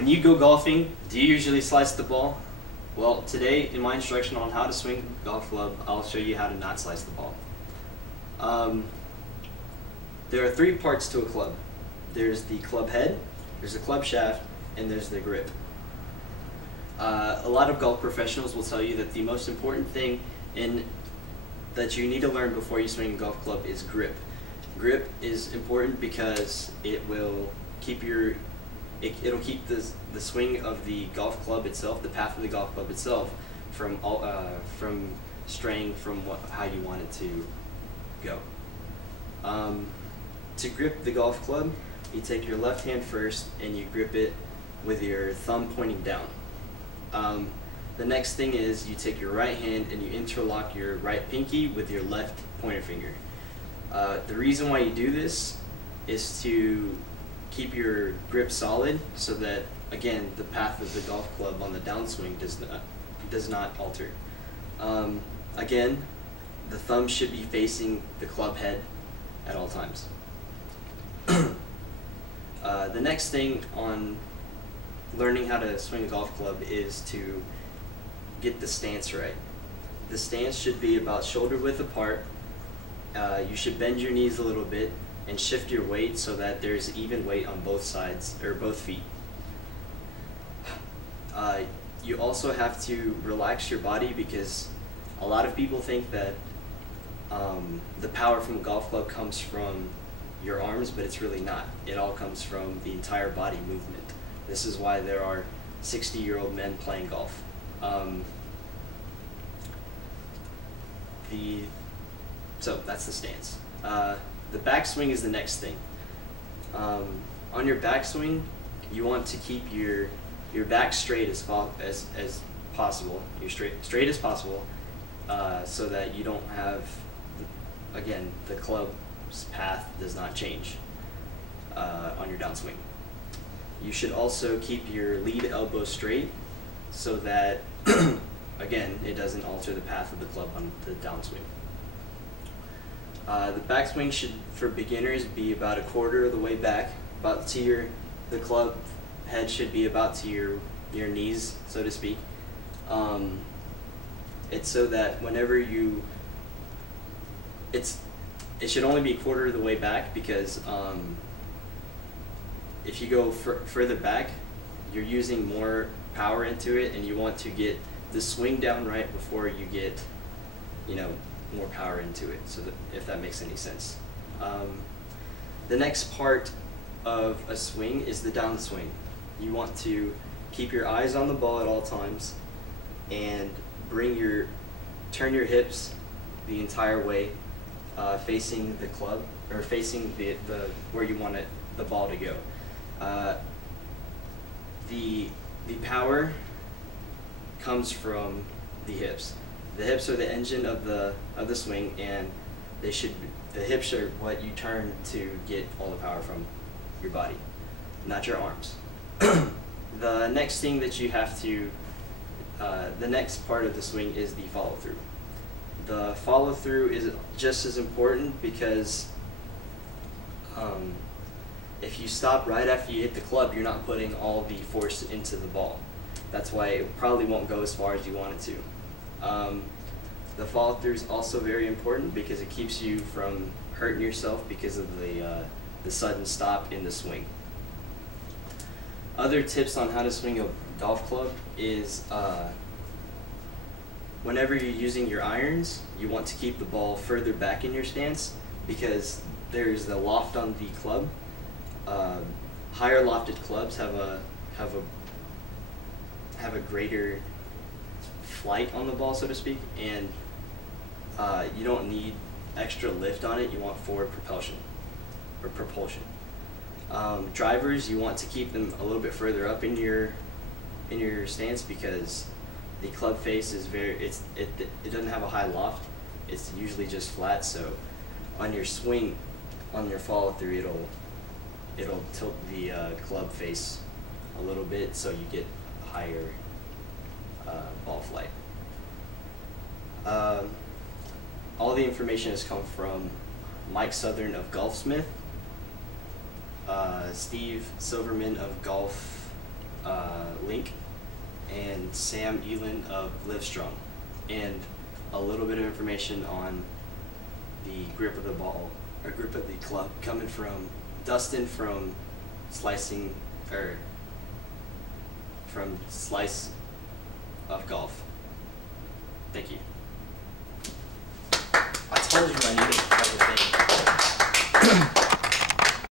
When you go golfing, do you usually slice the ball? Well, today in my instruction on how to swing a golf club, I'll show you how to not slice the ball. There are three parts to a club. There's the club head, there's the club shaft, and there's the grip. A lot of golf professionals will tell you that the most important thing that you need to learn before you swing a golf club is grip. Grip is important because it will keep it'll keep the swing of the golf club itself, the path of the golf club itself, from straying from how you want it to go. To grip the golf club, you take your left hand first and you grip it with your thumb pointing down. The next thing is you take your right hand and you interlock your right pinky with your left pointer finger. The reason why you do this is to keep your grip solid so that, again, the path of the golf club on the downswing does not alter. Again, the thumb should be facing the club head at all times. The next thing on learning how to swing a golf club is to get the stance right. The stance should be about shoulder width apart. You should bend your knees a little bit and shift your weight so that there's even weight on both sides, or both feet. You also have to relax your body, because a lot of people think that the power from a golf club comes from your arms, but it's really not. It all comes from the entire body movement. This is why there are 60-year-old men playing golf. So that's the stance. The backswing is the next thing. On your backswing, you want to keep your back straight as possible. You're straight as possible, so that you don't have, again, the club's path does not change on your downswing. You should also keep your lead elbow straight so that, again, it doesn't alter the path of the club on the downswing. The backswing should, for beginners, be about a quarter of the way back, about to the club head should be about to your knees, so to speak. It's so that whenever it should only be a quarter of the way back, because if you go further back, you're using more power into it, and you want to get the swing down right before you get, more power into it, so that, if that makes any sense. The next part of a swing is the downswing. You want to keep your eyes on the ball at all times and turn your hips the entire way, facing the club, or facing where you want the ball to go. The power comes from the hips. The hips are the engine of the swing, and the hips are what you turn to get all the power from your body, not your arms. The next thing that you have to, the next part of the swing is the follow through. The follow through is just as important, because if you stop right after you hit the club, you're not putting all the force into the ball. That's why it probably won't go as far as you want it to. The follow through is also very important because it keeps you from hurting yourself because of the sudden stop in the swing. Other tips on how to swing a golf club is whenever you're using your irons, you want to keep the ball further back in your stance, because there's the loft on the club. Higher lofted clubs have a greater flight on the ball, so to speak, and you don't need extra lift on it. You want forward propulsion. Drivers, you want to keep them a little bit further up in your stance, because the club face is it doesn't have a high loft. It's usually just flat, so on your swing, on your follow through, it'll tilt the club face a little bit, so you get higher ball flight. All the information has come from Mike Southern of Golfsmith, Steve Silverman of Golf and Sam Elin of Livestrong, and a little bit of information on the grip of the ball, or grip of the club, coming from Dustin from Slicing, or from Slice of Golf. Thank you. I told you I needed